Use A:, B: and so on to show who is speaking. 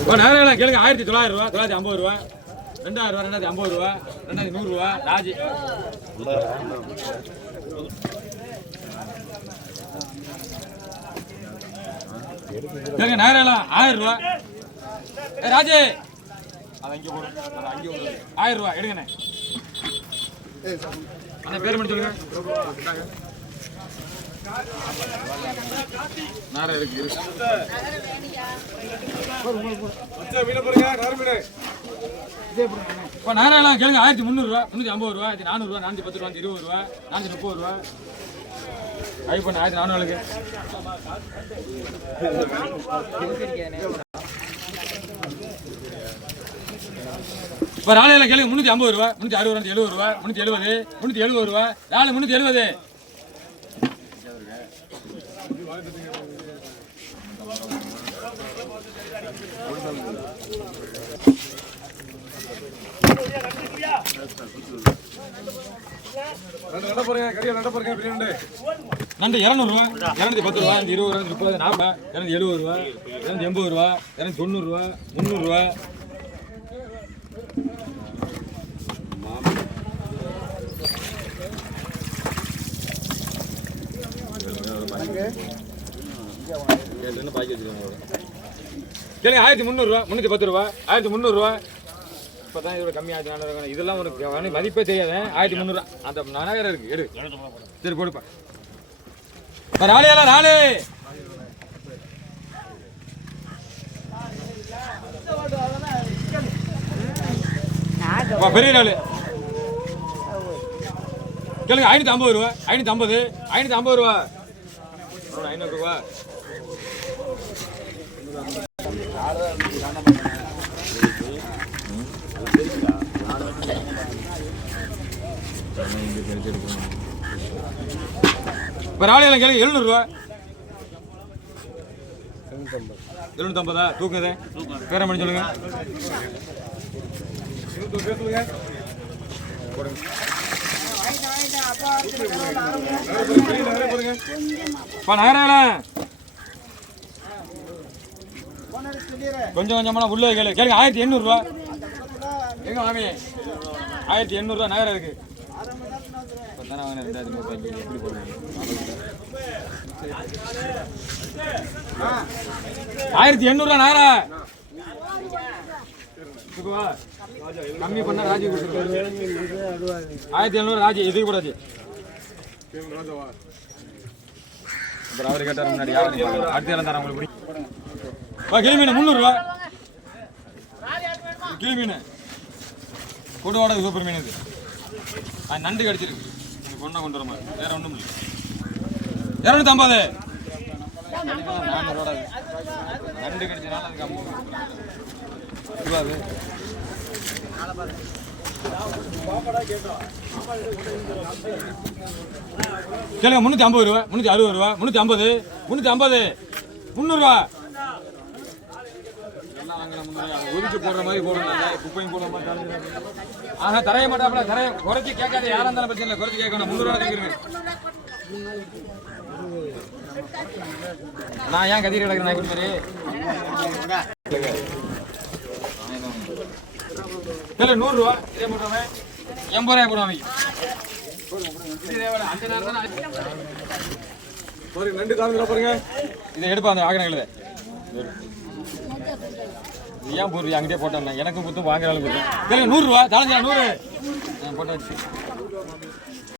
A: இப்போ நகரம் கேளுங்க. ஆயிரத்தி தொள்ளாயிரம் ரூபா தொள்ளாயிரத்தி ஐம்பது ரூபா. ரெண்டாயிரம் ரூபா ரெண்டாயிரத்தி ஐம்பது ரூபா ரெண்டாயிரத்தி நூறுரூவா ராஜி. கேளுங்க நகரம் ஆயிரம் ரூபா. ஏ ராஜே. அது அங்கே போடு அது அங்கே ஆயிரம் ரூபா எடுங்கண்ணே. அந்த பேர் மட்டும் சொல்லுங்க. நாரை இருக்கு. இருக்கு இப்போ நாராயணம் கேளுங்க ஆயிரத்தி முந்நூறுரூவா முந்நூற்றி ஐம்பது ரூபா ஆயிரத்தி நானூறுரூவா நானூற்றி பத்து ரூபா இருபது ரூபா நானூற்றி முப்பது ரூபா. ஐ பண்ண ஆயிரத்தி நானூறுக்கு இப்போ ராலையில் கேளுங்க முந்நூற்றி ஐம்பது ரூபா முந்நூற்றி அறுபது ரூபா எழுபது ரூபா முந்நூற்றி எழுபது முந்நூற்றி எழுபது. ரூபா ராலு முந்நூற்றி எழுபது. நண்டு இரநூறுவா இரநூத்தி பத்து ரூபா இந்த இருபது ரூபா முப்பது நாற்பது இரநூத்தி எழுபது ரூபா இரநூத்தி எண்பது ரூபா இரநூத்தி தொண்ணூறுரூவா முந்நூறுரூவா கேளுங்க ஆயிரத்தி முந்நூறுரூவா முந்நூற்றி பத்து ரூபா ஆயிரத்தி முந்நூறுரூவா இப்போ தான் இதோட கம்மியாச்சு நானூறு இதெல்லாம் உனக்கு மதிப்பே தெரியாது. ஆயிரத்தி முந்நூறுரூவா அந்த நகரம் இருக்கு எடு. சரி கொடுப்பேன் இப்போ ராலியெல்லாம் பெரிய நாள் கேளுங்க ஐநூற்றி ஐம்பது ரூபா ஐநூற்றி ஐம்பது ஐநூற்றி ஐம்பது ரூபா. ஐநூறுரூவா ரூபா இப்போ ராலியெல்லாம் கேளுங்க எழுநூறுவா எழுநூத்தம்பதா? தூக்குங்க பேர பண்ணி சொல்லுங்க. கொடுங்க கொஞ்சம் கொஞ்சமா உள்ள கேளு. கேளுங்க ஆயிரத்தி எண்ணூறுரூவா எங்க மாமி? ஆயிரத்தி எண்ணூறுரூவா நகரம் இருக்கு. தானே ரெண்டாயிரத்தி எப்படி போடுறீங்க ஆயிரத்தி எண்ணூறுரூவா நகரா. கம்மி பண்ண ராஜி கொடுத்துருக்காரு ஆயிரத்தி எழுநூறு ராஜி இதுக்கு கூடாது அப்புறம் அவர் கேட்டார் முன்னாடி யாரும் அடுத்த இடம் தரேன் உங்களுக்கு கிளி மீன் முந்நூறுரூவா கிளி மீன் கொடுவாட சூப்பர் மீன் இது. அது நண்டு கடிச்சிருக்கு. நீங்கள் கொண்டா கொண்டு வர மாதிரி. வேற ஒன்றும் இல்லை. இரநூத்தி ஐம்பது. நானூறுவா நண்டு கடிச்சனால அதுக்கு ஐம்பது கேளுங்க முந்நூற்றி ஐம்பது ரூபா முந்நூற்றி அறுபது ரூபா முந்நூற்றி ஐம்பது முந்நூற்றி ஐம்பது முந்நூறுரூவா ஒதுக்கி போடுற மாதிரி போடுறாங்க குப்பையும் போடுற மாதிரி தரையும் தரைய மாட்டாப்புல தரைய குறைச்சி கேட்காத யாரா இருந்தாலும் பிரச்சனை இல்லை. குறைச்சி கேட்கணும். முந்நூறுவா கேட்குறேன் நான் ஏன் கதிரி கிடக்குறேன் நான் இப்படி மாதிரி இல்லை நூறுரூவா இதே போட்டுருவேன் எண்பது ரூபாய் போடுவாங்க தானே
B: ரெண்டு காலத்துல பாருங்க.
A: இதை எடுப்பா அந்த ஆகணங்களை ஏன் போடுறீங்க அங்கேயே போட்டேன் எனக்கும் குத்தும் வாங்குற ஆளு குத்தும் நூறுரூவா தலைஞ்சா நூறு. போட்டாச்சு